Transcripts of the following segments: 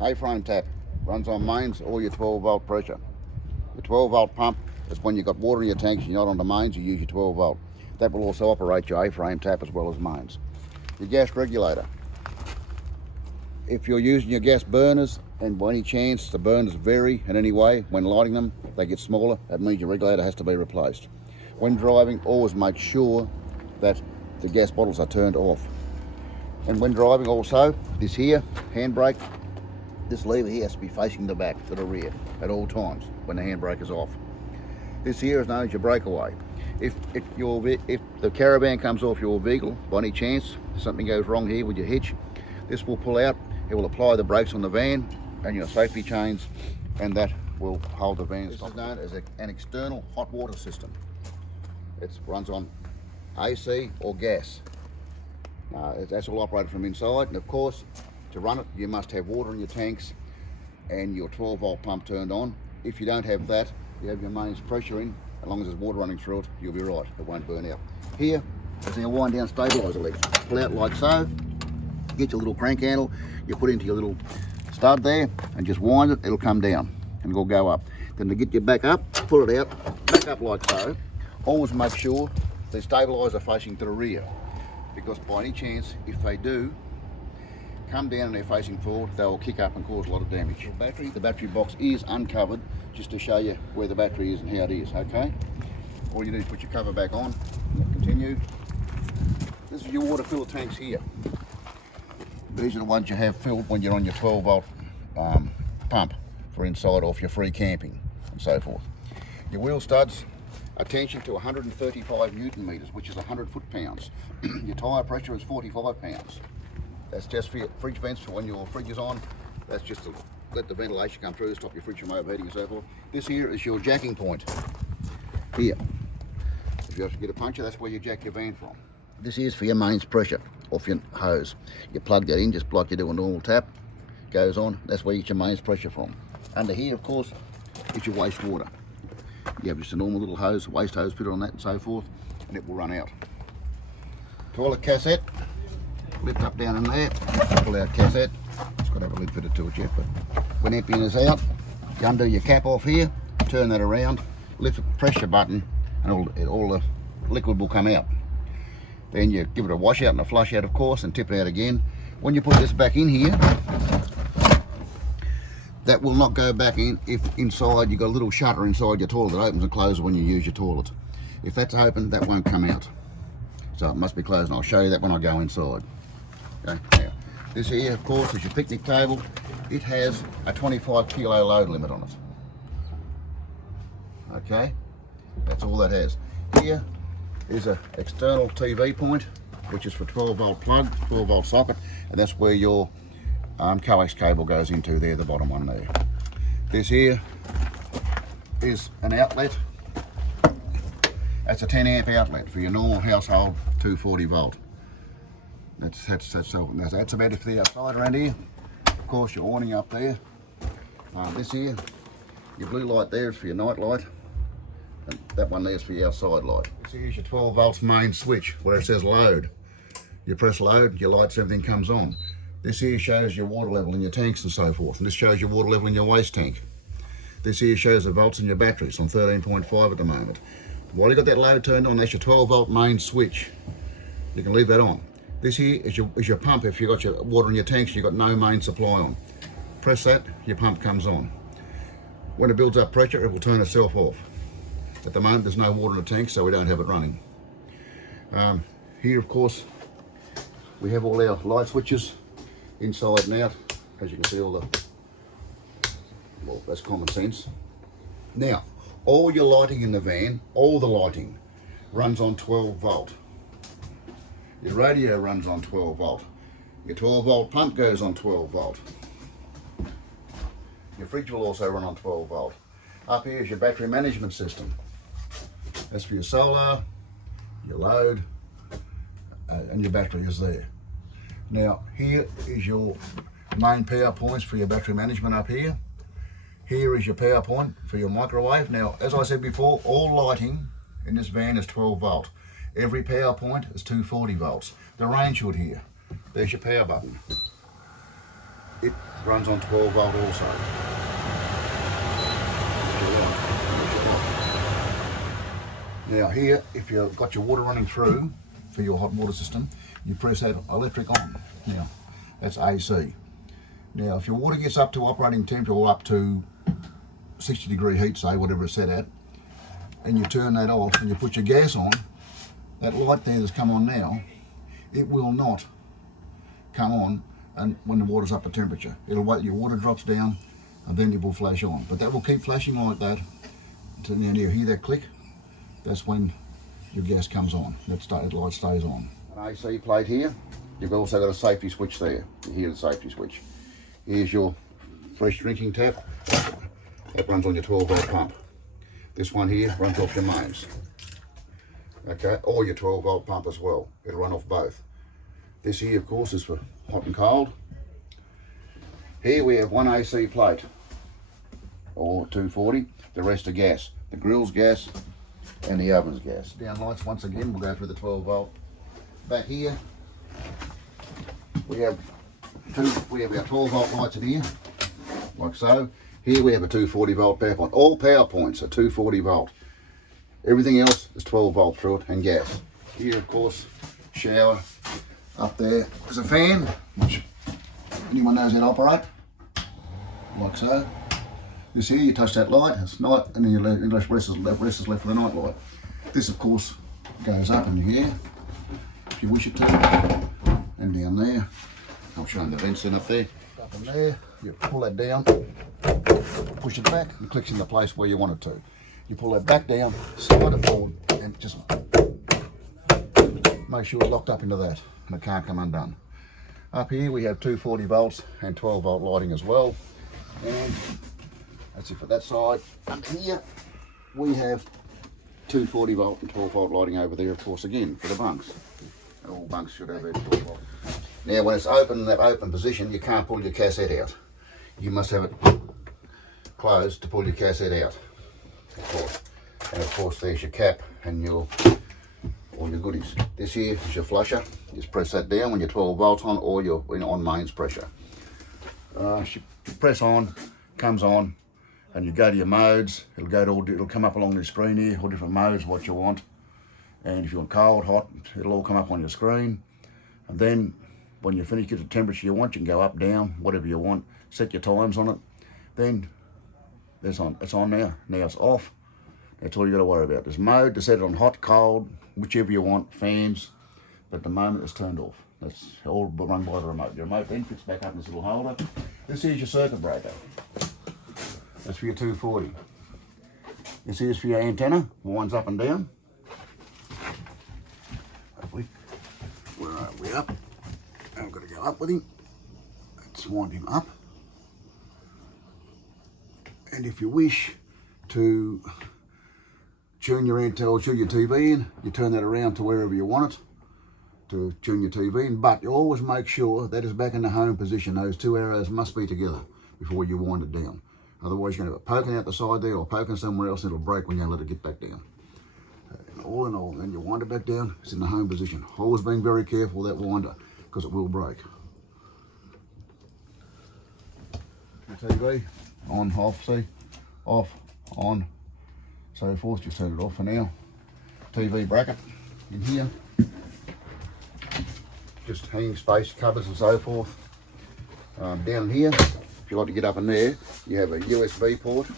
A-frame tap, runs on mains or your 12 volt pressure. Your 12 volt pump is when you've got water in your tanks and you're not on the mains, you use your 12 volt. That will also operate your A-frame tap as well as mains. Your gas regulator. If you're using your gas burners and by any chance the burners vary in any way, when lighting them they get smaller, that means your regulator has to be replaced. When driving, always make sure that the gas bottles are turned off. And when driving also, this here, handbrake, this lever here has to be facing the back to the rear at all times when the handbrake is off. This here is known as your breakaway. If the caravan comes off your vehicle by any chance, something goes wrong here with your hitch, this will pull out, it will apply the brakes on the van and your safety chains, and that will hold the van. This is known as an external hot water system. It runs on AC or gas. That's all operated from inside, and of course to run it you must have water in your tanks and your 12 volt pump turned on. If you don't have that, you have your mains pressure in, as long as there's water running through it, you'll be right, it won't burn out. Here is our wind down stabiliser legs. Pull out like so, get your little crank handle, you put it into your little stud there and just wind it, it'll come down and it'll go up. Then to get you back up, pull it out, back up like so. Always make sure the stabiliser facing to the rear, because by any chance, if they do come down and they're facing forward, they will kick up and cause a lot of damage. The battery box is uncovered, just to show you where the battery is and how it is, okay? All you do is put your cover back on, and continue. This is your water fill tanks here. These are the ones you have filled when you're on your 12 volt pump for inside or for your free camping and so forth. Your wheel studs, attention to 135 Newton meters, which is 100 foot-pounds. Your tyre pressure is 45 pounds. That's just for your fridge vents for when your fridge is on. That's just to let the ventilation come through, stop your fridge from overheating and so forth. This here is your jacking point. Here. If you have to get a puncture, that's where you jack your van from. This is for your mains pressure off your hose. You plug that in just like you do a normal tap. Goes on, that's where you get your mains pressure from. Under here, of course, is your waste water. You have just a normal little hose, waste hose, put it on that and so forth, and it will run out. Toilet cassette, lift up down in there, pull out cassette. It's got to have a lid fitted to it yet, but when emptying this out, you undo your cap off here, turn that around, lift the pressure button, and all the liquid will come out. Then you give it a wash out and a flush out, of course, and tip it out again. When you put this back in here, that will not go back in if inside you've got a little shutter inside your toilet that opens and closes when you use your toilet. If that's open, that won't come out. So it must be closed, and I'll show you that when I go inside. Okay, now, this here, of course, is your picnic table. It has a 25 kilo load limit on it. Okay, that's all that has. Here is an external TV point, which is for 12 volt plug, 12 volt socket, and that's where your coax cable goes into there, the bottom one there. This here is an outlet. That's a 10 amp outlet for your normal household 240 volt. That's about it for the outside around here. Of course, your awning up there. This here, your blue light there is for your night light, and that one there is for your outside light. This here is your 12 volts main switch where it says load. You press load, your lights, everything comes on. This here shows your water level in your tanks and so forth, and this shows your water level in your waste tank. This here shows the volts in your batteries on 13.5 at the moment. While you've got that load turned on, that's your 12 volt main switch. You can leave that on. This here is your pump. If you've got your water in your tanks, you've got no main supply on. Press that, your pump comes on. When it builds up pressure, it will turn itself off. At the moment, there's no water in the tank, so we don't have it running. Here, of course, we have all our light switches inside and out. As you can see, well, that's common sense. Now, all your lighting in the van, all the lighting runs on 12 volt. Your radio runs on 12 volt. Your 12 volt pump goes on 12 volt. Your fridge will also run on 12 volt. Up here is your battery management system. That's for your solar, your load, and your battery is there. Now, here is your main power points for your battery management up here. Here is your power point for your microwave. Now, as I said before, all lighting in this van is 12 volt. Every power point is 240 volts. The range hood here, there's your power button. it runs on 12 volt also. Now here, if you've got your water running through for your hot water system, you press that electric on. Now, that's AC. Now, if your water gets up to operating temperature or up to 60-degree heat, say, whatever it's set at, and you turn that off and you put your gas on, that light there that's come on now, it will not come on and when the water's up to temperature. It'll wait till your water drops down and then it will flash on. But that will keep flashing like that until you hear that click. That's when your gas comes on. That light stays on. An AC plate here. You've also got a safety switch there. You hear the safety switch. Here's your fresh drinking tap. That runs on your 12 volt pump. This one here runs off your mains. Okay, or your 12 volt pump as well. It'll run off both. This here, of course, is for hot and cold. Here we have one AC plate, or 240. The rest are gas. The grill's gas and the oven's gas. Down lights once again, we'll go through the 12 volt. Back here, we have our 12 volt lights in here, like so. Here we have a 240 volt power point. All power points are 240 volt. Everything else is 12 volt through it and gas. Here, of course, shower. Up there is a fan, which anyone knows how to operate, like so. This here, you touch that light, it's night, and then the rest is left for the night light. This, of course, goes up in here, if you wish it to, and down there. I'll show you the vents in up there. Up in there, you pull that down, push it back, it clicks in the place where you want it to. You pull that back down, slide it forward, and just make sure it's locked up into that, and it can't come undone. Up here we have 240 volts and 12 volt lighting as well, and that's it for that side. Up here we have 240 volt and 12 volt lighting over there, of course, again for the bunks. All bunks should have their 12 volt. Now when it's open in that open position, you can't pull your cassette out. You must have it closed to pull your cassette out, of course. And of course there's your cap and all your goodies. This here is your flusher. Just press that down when you're 12 volts on, or you're on mains pressure. You press on, comes on, and you go to your modes. It'll come up along the screen here, all different modes, what you want. And if you want cold, hot, it'll all come up on your screen. And then when you finish, get the temperature you want, you can go up, down, whatever you want. Set your times on it. Then it's on now. Now it's off. That's all you got to worry about. There's mode to set it on hot, cold, whichever you want, fans. But at the moment it's turned off. That's all run by the remote. Your remote then fits back up in this little holder. This is your circuit breaker. That's for your 240. This is for your antenna. Winds up and down. Where are we up? I've got to go up with him. Let's wind him up. And if you wish to tune your antenna or tune your TV in, you turn that around to wherever you want it to tune your TV in, but you always make sure that is back in the home position. Those two arrows must be together before you wind it down. Otherwise you're going to have it poking out the side there or poking somewhere else, and it'll break when you let it get back down. All in all, then you wind it back down, it's in the home position. Always being very careful with that winder, because it will break. The TV, on, off, see? Off, on, so forth. Just turn it off for now. TV bracket in here. Just hanging space, cupboards and so forth. Down here, if you like to get up in there, you have a USB port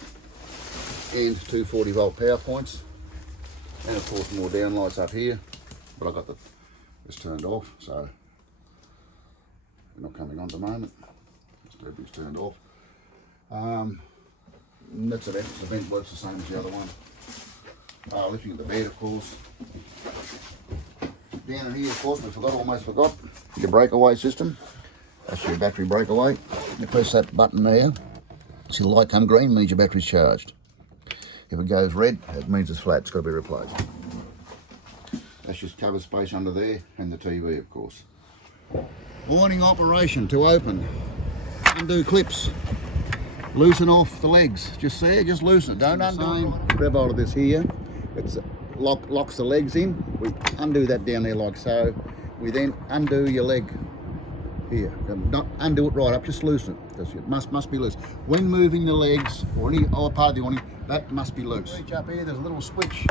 and 240 volt power points. And of course more down lights up here, but I've got this turned off, so they're not coming on at the moment. This is turned off. That's it. The vent works the same as the other one. Lifting the bed, of course. Down in here, of course, almost forgot, your breakaway system. That's your battery breakaway. You press that button there. See the light come green, means your battery's charged. If it goes red, it means it's flat, it's got to be replaced. That's just cover space under there, and the TV, of course. Warning operation to open. Undo clips. Loosen off the legs. Just there, just loosen it. Don't undo it. Grab hold of this here. It's locks the legs in. We undo that down there like so. We then undo your leg Here, not undo it right up, just loosen it. That's it. Must be loose. When moving the legs or any other part of the awning, that must be loose. Reach up here, there's a little switch,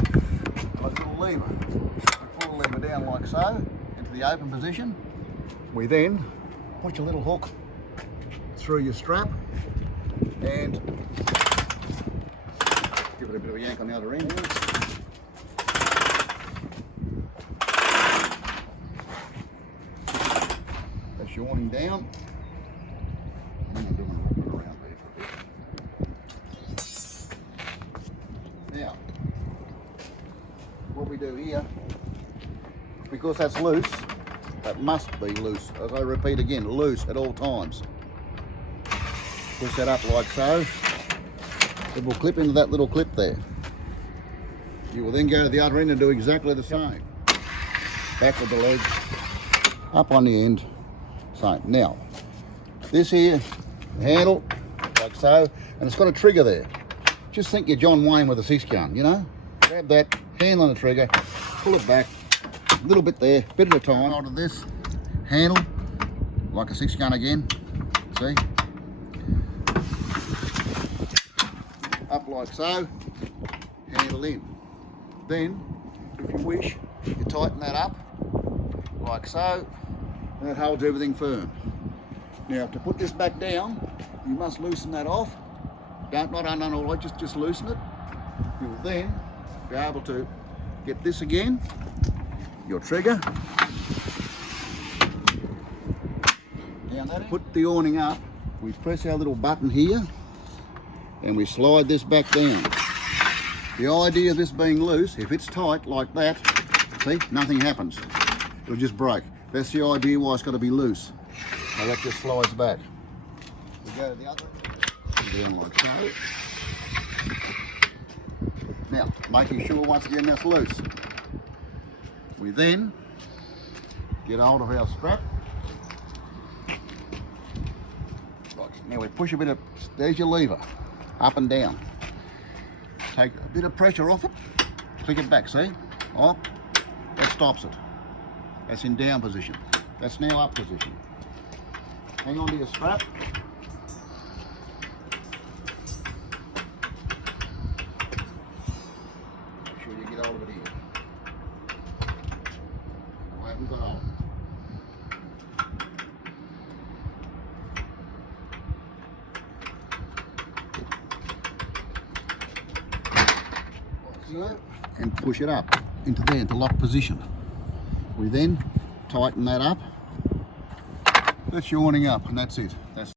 like a little lever. We pull the lever down like so, into the open position. We then put your little hook through your strap and give it a bit of a yank on the other end. That's your awning down. Now, what we do here, because that's loose, that must be loose. As I repeat again, loose at all times. Push that up like so. It will clip into that little clip there. You will then go to the other end and do exactly the same. Back with the legs, up on the end, same. Now, this here, the handle, like so, and it's got a trigger there. Just think you're John Wayne with a 6-gun, you know? Grab that, hand on the trigger, pull it back, a little bit there, bit at a time. Hold of this, handle, like a 6-gun again, see? Up like so, handle in. Then, if you wish, you tighten that up, like so, and that holds everything firm. Now, to put this back down, you must loosen that off. Not undone all the way, just loosen it. You'll then be able to get this again, your trigger. Down that. Put the awning up, we press our little button here, and we slide this back down. The idea of this being loose, if it's tight like that, see, nothing happens. It'll just break. That's the idea why it's got to be loose. Now that just slides back. We go to the other, down like so. Now, making sure once again that's loose. We then get hold of our strap. Right, now we push a bit of, there's your lever, up and down. Take a bit of pressure off it, click it back, see? Oh, that stops it. That's in down position. That's now up position. Hang on to your strap. Make sure you get hold of it here. I haven't got hold. And push it up into there, into lock position. We then tighten that up. That's your awning up, and that's it. That's